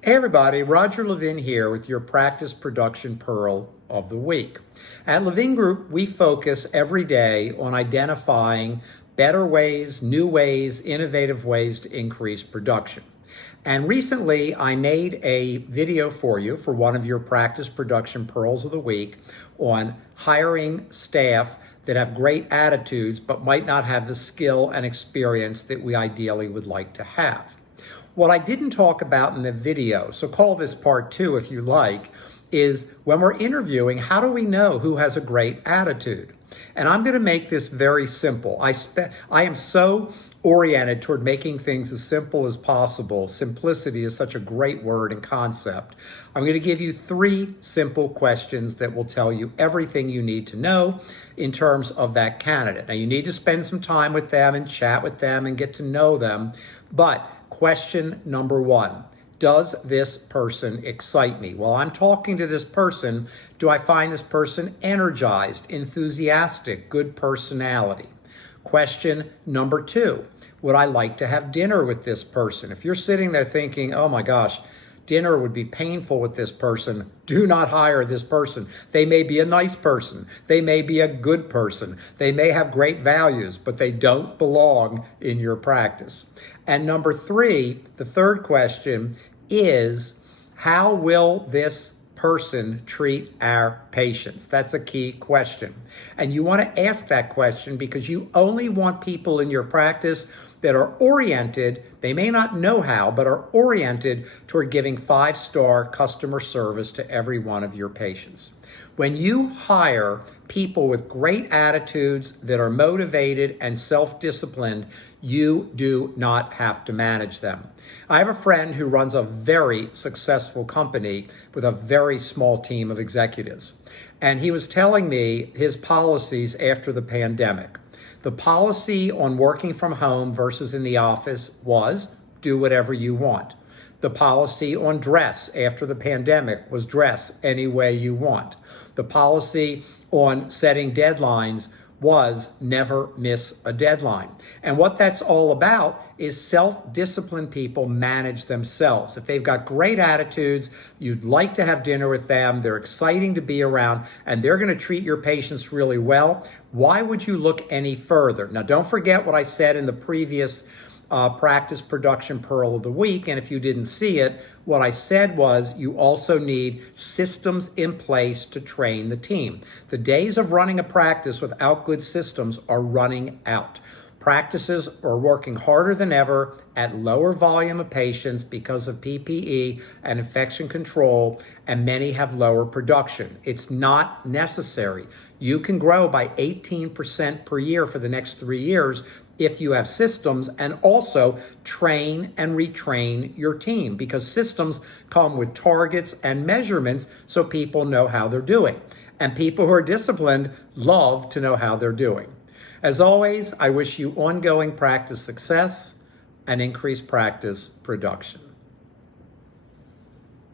Hey everybody, Roger Levin here with your Practice Production Pearl of the Week. At Levin Group, we focus every day on identifying better ways, new ways, innovative ways to increase production. And recently, I made a video for you for one of your Practice Production Pearls of the Week on hiring staff that have great attitudes but might not have the skill and experience that we ideally would like to have. What I didn't talk about in the video, so call this part 2 if you like, is when we're interviewing, how do we know who has a great attitude? And I'm going to make this very simple. I am so oriented toward making things as simple as possible. Simplicity is such a great word and concept. I'm going to give you 3 simple questions that will tell you everything you need to know in terms of that candidate. Now, you need to spend some time with them and chat with them and get to know them, but question number 1, does this person excite me? While I'm talking to this person, do I find this person energized, enthusiastic, good personality? Question number 2, would I like to have dinner with this person? If you're sitting there thinking, oh my gosh, dinner would be painful with this person, do not hire this person. They may be a nice person. They may be a good person. They may have great values, but they don't belong in your practice. And number 3, the third question is, how will this person treat our patients? That's a key question. And you want to ask that question because you only want people in your practice that are oriented, they may not know how, but are oriented toward giving 5-star customer service to every one of your patients. When you hire people with great attitudes that are motivated and self-disciplined, you do not have to manage them. I have a friend who runs a very successful company with a very small team of executives. And he was telling me his policies after the pandemic. The policy on working from home versus in the office was do whatever you want. The policy on dress after the pandemic was dress any way you want. The policy on setting deadlines was never miss a deadline. And what that's all about is self-disciplined people manage themselves. If they've got great attitudes, you'd like to have dinner with them, they're exciting to be around, and they're going to treat your patients really well, why would you look any further? Now, don't forget what I said in the previous Practice Production Pearl of the Week, and if you didn't see it, what I said was you also need systems in place to train the team. The days of running a practice without good systems are running out. Practices are working harder than ever at lower volume of patients because of PPE and infection control, and many have lower production. It's not necessary. You can grow by 18% per year for the next 3 years if you have systems, and also train and retrain your team, because systems come with targets and measurements so people know how they're doing. And people who are disciplined love to know how they're doing. As always, I wish you ongoing practice success and increased practice production.